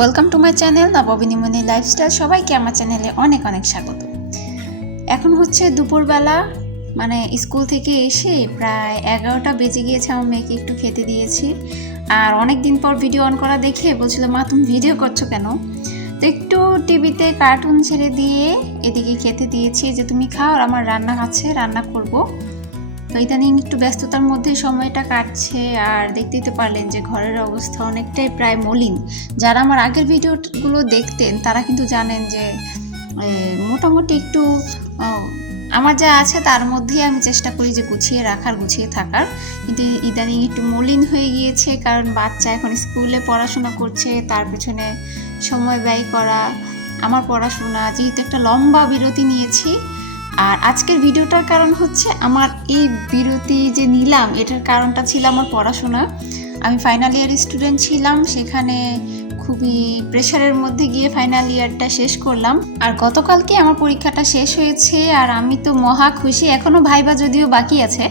Welcome to my channel Nababini Moni lifestyle. সবাইকে আমার চ্যানেলে অনেক অনেক স্বাগত। এখন হচ্ছে দুপুরবেলা, মানে স্কুল থেকে এসে প্রায় 11টা বেজে গিয়েছে। আমার মেয়েকে একটু খেতে দিয়েছি, আর অনেক দিন পর ভিডিও অন করা দেখে বলছিল, মা তুমি ভিডিও করছো কেন? তো একটু টিভিতে কার্টুন ছেড়ে দিয়ে এদিকে খেতে দিয়েছি, যে তুমি খাও, আর আমার রান্না আছে, রান্না করব। তো ইদানিং একটু ব্যস্ততার মধ্যে সময়টা কাটছে। আর দেখতেই তো পারলেন যে ঘরের অবস্থা অনেকটাই প্রায় মলিন। যারা আমার আগের ভিডিওগুলো দেখতেন তারা কিন্তু জানেন যে মোটামুটি একটু আমার যা আছে তার মধ্যেই আমি চেষ্টা করি যে গুছিয়ে রাখার, গুছিয়ে থাকার। কিন্তু ইদানিং একটু মলিন হয়ে গিয়েছে, কারণ বাচ্চা এখন স্কুলে পড়াশোনা করছে, তার পেছনে সময় ব্যয় করা, আমার পড়াশোনা, যেহেতু একটা লম্বা বিরতি নিয়েছি। আর আজকের ভিডিওটার কারণ হচ্ছে, আমার এই বিরতি যে নিলাম এটার কারণটা ছিল আমার পড়াশোনা। আমি ফাইনাল ইয়ার স্টুডেন্ট ছিলাম, সেখানে খুবই প্রেশারের মধ্যে গিয়ে ফাইনাল ইয়ারটা শেষ করলাম। আর গতকালকে আমার পরীক্ষাটা শেষ হয়েছে, আর আমি তো মহা খুশি। এখনও ভাইবা যদিও বাকি আছে,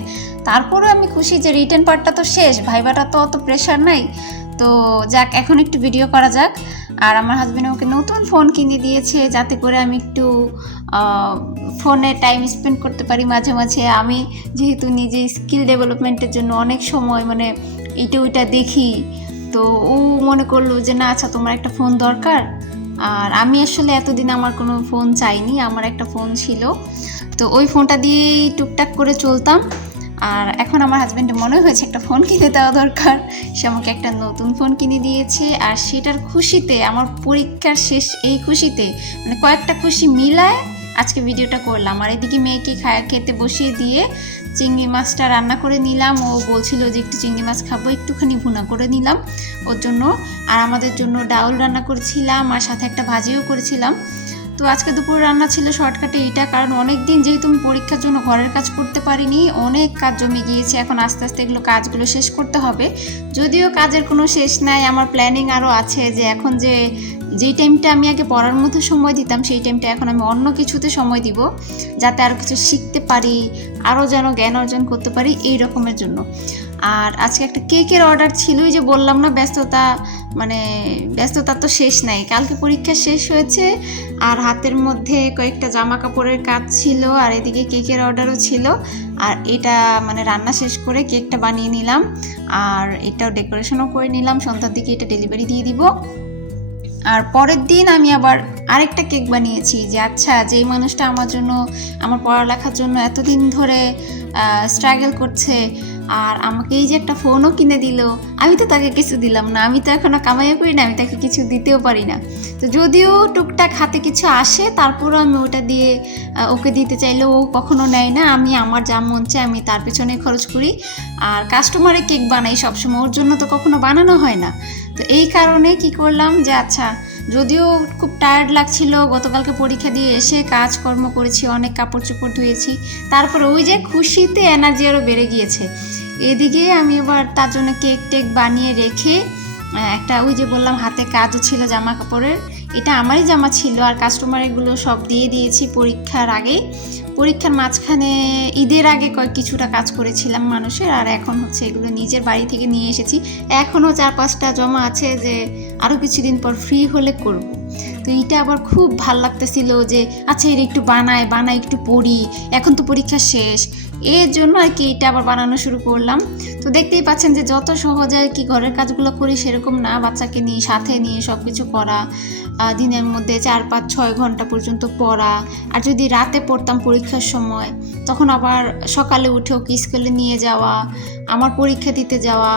তারপরেও আমি খুশি যে রিটেন পার্টটা তো শেষ, ভাইবাটা তো অত প্রেশার নাই। তো যাক, এখন একটু ভিডিও করা যাক। আর আমার হাজব্যান্ড আমাকে নতুন ফোন কিনে দিয়েছে, যাতে করে আমি একটু ফোনে টাইম স্পেন্ড করতে পারি মাঝে মাঝে। আমি যেহেতু নিজে স্কিল ডেভেলপমেন্টের জন্য অনেক সময় মানে এইটা ওইটা দেখি, তো ও মনে করলো যে না, আচ্ছা তোমার একটা ফোন দরকার। আর আমি আসলে এতদিন আমার কোনো ফোন চাইনি, আমার একটা ফোন ছিল, তো ওই ফোনটা দিয়েই টুকটাক করে চলতাম। আর এখন আমার হাজব্যান্ডের মনে হয়েছে একটা ফোন কিনে দেওয়া দরকার, সে আমাকে একটা নতুন ফোন কিনে দিয়েছে। আর সেটার খুশিতে, আমার পরীক্ষার শেষ এই খুশিতে, মানে কয়েকটা খুশি মিলায় আজকে ভিডিওটা করলাম। আর এদিকে মেয়েকে খেতে বসিয়ে দিয়ে চিংড়ি মাছটা রান্না করে নিলাম। ও বলছিল যে একটু চিংড়ি মাছ খাবো, একটুখানি ভুনা করে নিলাম ওর জন্য। আর আমাদের জন্য ডাউল রান্না করেছিলাম, আর সাথে একটা ভাজিও করেছিলাম। তো আজকে দুপুর রান্না ছিল শর্টকাটে এইটা, কারণ অনেক দিন যেহেতু আমি পরীক্ষার জন্য ঘরের কাজ করতে পারিনি, অনেক কাজ জমে গিয়েছে। এখন আস্তে আস্তে এগুলো কাজগুলো শেষ করতে হবে। যদিও কাজের কোনো শেষ নাই, আমার প্ল্যানিং আরও আছে যে এখন যেই টাইমটা আমি আগে পড়ার মধ্যে সময় দিতাম, সেই টাইমটা এখন আমি অন্য কিছুতে সময় দিব, যাতে আরও কিছু শিখতে পারি, আরও যেন জ্ঞান অর্জন করতে পারি, এই রকমের জন্য। আর আজকে একটা কেকের অর্ডার ছিল, ওই যে বললাম না ব্যস্ততা তো শেষ নাই। কালকে পরীক্ষা শেষ হয়েছে, আর হাতের মধ্যে কয়েকটা জামা কাপড়ের কাজ ছিল, আর এদিকে কেকের অর্ডারও ছিল। আর এটা মানে রান্না শেষ করে কেকটা বানিয়ে নিলাম, আর এটাও ডেকোরেশনও করে নিলাম। সন্ধ্যার দিকে এটা ডেলিভারি দিয়ে দিব। আর পরের দিন আমি আবার আরেকটা কেক বানিয়েছি, যে আচ্ছা, যেই মানুষটা আমার জন্য, আমার পড়ালেখার জন্য এতদিন ধরে স্ট্রাগল করছে, আর আমাকে এই যে একটা ফোনও কিনে দিল, আমি তো তাকে কিছু দিলাম না, আমি তো এখনও কামাইও করি না, আমি তাকে কিছু দিতেও পারি না। তো যদিও টুকটাক হাতে কিছু আসে, তারপরও আমি ওটা দিয়ে ওকে দিতে চাইলে ও কখনো নেয় না। আমি আমার যা মন চায় আমি তার পেছনে খরচ করি। আর কাস্টমারে কেক বানাই সবসময়, ওর জন্য তো কখনো বানানো হয় না। তো এই কারণে কি করলাম যে আচ্ছা, যদিও খুব টায়ার্ড লাগছিল, গতকালকে পরীক্ষা দিয়ে এসে কাজকর্ম করেছি, অনেক কাপড় চোপড় ধুয়েছি, তারপরে ওই যে খুশিতে এনার্জি আরও বেড়ে গিয়েছে। এদিকে আমি এবার তার জন্য কেক টেক বানিয়ে রেখে একটা, ওই যে বললাম হাতে কাজও ছিল জামা কাপড়ের, এটা আমারই জামা ছিল। আর কাস্টমার এগুলো সব দিয়ে দিয়েছি পরীক্ষার আগে। পরীক্ষার মাঝখানে ঈদের আগে কিছুটা কাজ করেছিলাম মানুষের, আর এখন হচ্ছে এগুলো নিজের বাড়ি থেকে নিয়ে এসেছি। এখনও 4-5টা জমা আছে, যে আরও কিছুদিন পর ফ্রি হলে করব। তো এইটা আবার খুব ভাল লাগতেছিল যে আচ্ছা, এর একটু বানাই একটু পড়ি, এখন তো পরীক্ষা শেষ, এর জন্য আর কি এটা আবার বানানো শুরু করলাম। তো দেখতেই পাচ্ছেন যে যত সহজে আর কি ঘরের কাজগুলো করি সেরকম না, বাচ্চাকে নিয়ে সাথে নিয়ে সব কিছু করা, দিনের মধ্যে 4-5-6 ঘন্টা পর্যন্ত পড়া। আর যদি রাতে পড়তাম পরীক্ষার সময়, তখন আবার সকালে উঠে ওকে স্কুলে নিয়ে যাওয়া, আমার পরীক্ষা দিতে যাওয়া,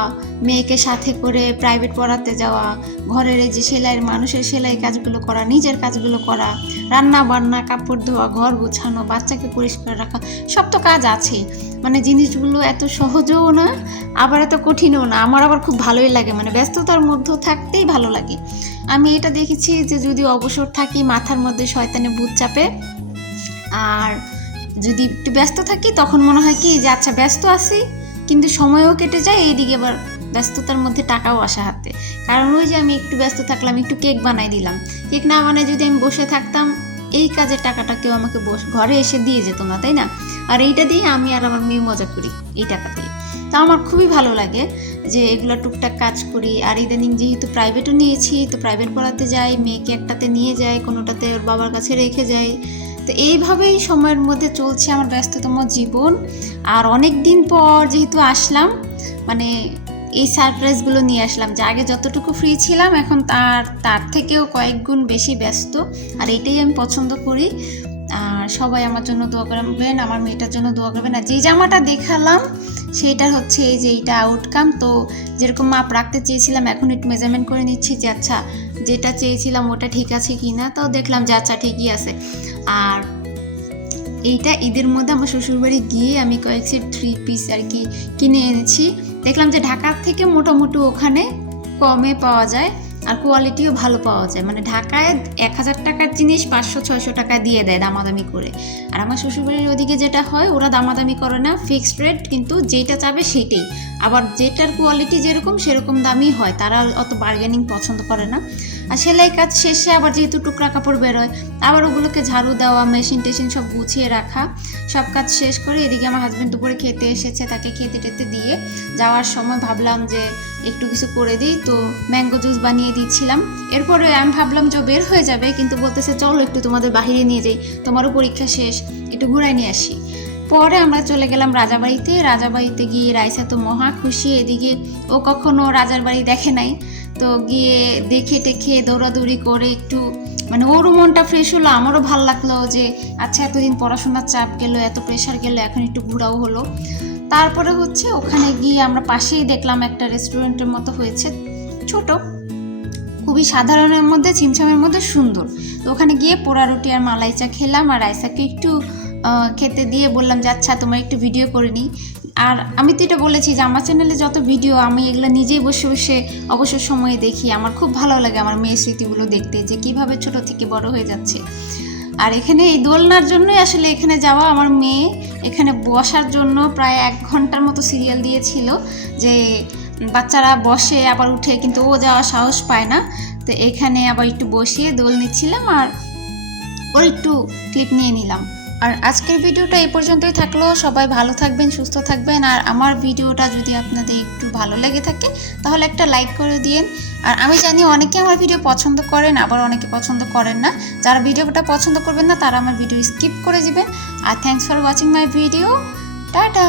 মেয়েকে সাথে করে প্রাইভেট পড়াতে যাওয়া, ঘরের এই যে সেলাইয়ের মানুষের সেলাই কাজগুলো করা, নিজের কাজগুলো করা, রান্না বান্না, কাপড় ধোয়া, ঘর গোছানো, বাচ্চাকে পরিষ্কার রাখা, সব তো কাজ আছে। মানে জিনিসগুলো এত সহজও না, আবার এত কঠিনও না। আমার আবার খুব ভালোই লাগে, মানে ব্যস্ততার মধ্যে থাকতেই ভালো লাগে। আমি এটা দেখেছি যে যদি অবসর থাকি, মাথার মধ্যে শয়তানে ভূত চাপে। আর যদি একটু ব্যস্ত থাকি, তখন মনে হয় কি যে আচ্ছা, ব্যস্ত আছি কিন্তু সময়ও কেটে যায়, এইদিকে আবার ব্যস্ততার মধ্যে টাকাও আসে হাতে। কারণ ওই যে আমি একটু ব্যস্ত থাকলাম, একটু কেক বানাই দিলাম, কেক না বানায় যদি আমি বসে থাকতাম, এই কাজের টাকাটা কেউ আমাকে ঘরে এসে দিয়ে যেত না, তাই না? আর এইটা দিয়ে আমি আর আমার মেয়ে মজা করি এই টাকা দিয়ে। তা আমার খুবই ভালো লাগে যে এগুলো টুকটাক কাজ করি। আর ইদানিং যেহেতু প্রাইভেটও নিয়েছি, তো প্রাইভেট পড়াতে যাই, মেয়েকে একটাতে নিয়ে যাই, কোনোটাতে ওর বাবার কাছে রেখে যাই। তো এইভাবেই সময়ের মধ্যে চলছে আমার ব্যস্ততম জীবন। আর অনেক দিন পর যেহেতু আসলাম, মানে এই সারপ্রাইজগুলো নিয়ে আসলাম, যে আগে যতটুকু ফ্রি ছিলাম এখন তার থেকেও কয়েক গুণ বেশি ব্যস্ত। আর এটাই আমি পছন্দ করি। আর সবাই আমার জন্য দোয়া করবেন, আমার মেয়েটার জন্য দোয়া করবেন। আর যে জামাটা দেখালাম সেটা হচ্ছে এই যে এইটা আউটকাম। তো যেরকম মাপ রাখতে চেয়েছিলাম এখন একটু মেজারমেন্ট করে নিচ্ছি যে আচ্ছা যেটা চেয়েছিলাম ওটা ঠিক আছে কি না। তো দেখলাম যে আচ্ছা ঠিকই আছে। আর এইটা ঈদের মধ্যে আমার শ্বশুরবাড়ি গিয়ে আমি কয়েক সেট 3 পিস আর কি কিনে এনেছি। দেখলাম যে ঢাকার থেকে মোটামুটি ওখানে কমে পাওয়া যায় আর কোয়ালিটিও ভালো পাওয়া যায়। মানে ঢাকায় 1000 টাকার জিনিস 500-600 টাকা দিয়ে দেয় দামাদামি করে। আর আমার শ্বশুরবাড়ির ওদিকে যেটা হয়, ওরা দামাদামি করে না, ফিক্সড রেট, কিন্তু যেটা চাবে সেটাই। আবার যেটার কোয়ালিটি যেরকম সেরকম দামই হয়, তারা অত বার্গেনিং পছন্দ করে না। আর সেলাই কাজ শেষে আবার যেহেতু টুকরা কাপড় বেরোয়, আবার ওগুলোকে ঝাড়ু দেওয়া, মেশিন টেশিন সব গুছিয়ে রাখা, সব কাজ শেষ করে এদিকে আমার হাজব্যান্ড দুপুরে খেতে এসেছে, তাকে খেতে টেতে দিয়ে যাওয়ার সময় ভাবলাম যে একটু কিছু করে দিই, তো ম্যাঙ্গো জুস বানিয়ে দিচ্ছিলাম। এরপরে আমি ভাবলাম যে বের হয়ে যাবে, কিন্তু বলতেছে চলো একটু তোমাদের বাহিরে নিয়ে যাই, তোমারও পরীক্ষা শেষ, একটু ঘুরাই নিয়ে আসি। পরে আমরা চলে গেলাম রাজাবাড়িতে গিয়ে রাইসা তো মহা খুশি। এদিকে ও কখনো রাজার বাড়ি দেখে নাই, তো গিয়ে দেখে টেখে দৌড়াদৌড়ি করে একটু মানে ওরও মনটা ফ্রেশ হলো, আমারও ভালো লাগলো যে আচ্ছা এতদিন পড়াশোনার চাপ গেল, এত প্রেশার গেল, এখন একটু ঘোরাও হলো। তারপরে হচ্ছে ওখানে গিয়ে আমরা পাশেই দেখলাম একটা রেস্টুরেন্টের মতো হয়েছে, ছোট, খুবই সাধারণের মধ্যে, ছিমছামের মধ্যে সুন্দর। তো ওখানে গিয়ে পোড়া রুটি আর মালাই চা খেলাম। আর রাইসাকে একটু খেতে দিয়ে বললাম যে আচ্ছা তোমার একটু ভিডিও করে নিই। আর আমি তো এটা বলেছি যে আমার চ্যানেলে যত ভিডিও আমি এগুলো নিজেই বসে বসে অবসর সময়ে দেখি। আমার খুব ভালো লাগে আমার মেয়ের স্মৃতিগুলো দেখতে, যে কিভাবে ছোট থেকে বড় হয়ে যাচ্ছে। আর এখানে এই দোলনার জন্যই আসলে এখানে যাওয়া। আমার মেয়ে এখানে বসার জন্য প্রায় 1 ঘন্টার মতো সিরিয়াল দিয়েছিল, যে বাচ্চারা বসে আবার উঠে, কিন্তু ও যাওয়ার সাহস পায় না। তো এখানে আবার একটু বসিয়ে দোল নিচ্ছিলাম আর ওর একটু ক্লিপ নিয়ে নিলাম। আর আজকের ভিডিওটা এই পর্যন্তই থাকলো। সবাই ভালো থাকবেন, সুস্থ থাকবেন। আর আমার ভিডিওটা যদি আপনাদের একটু ভালো লেগে থাকে তাহলে একটা লাইক করে দিন। আর আমি জানি অনেকে আমার ভিডিও পছন্দ করেন, আবার অনেকে পছন্দ করেন না। যারা ভিডিওটা পছন্দ করবেন না তারা আমার ভিডিও স্কিপ করে দিবেন। আর thanks for watching my video. Tata.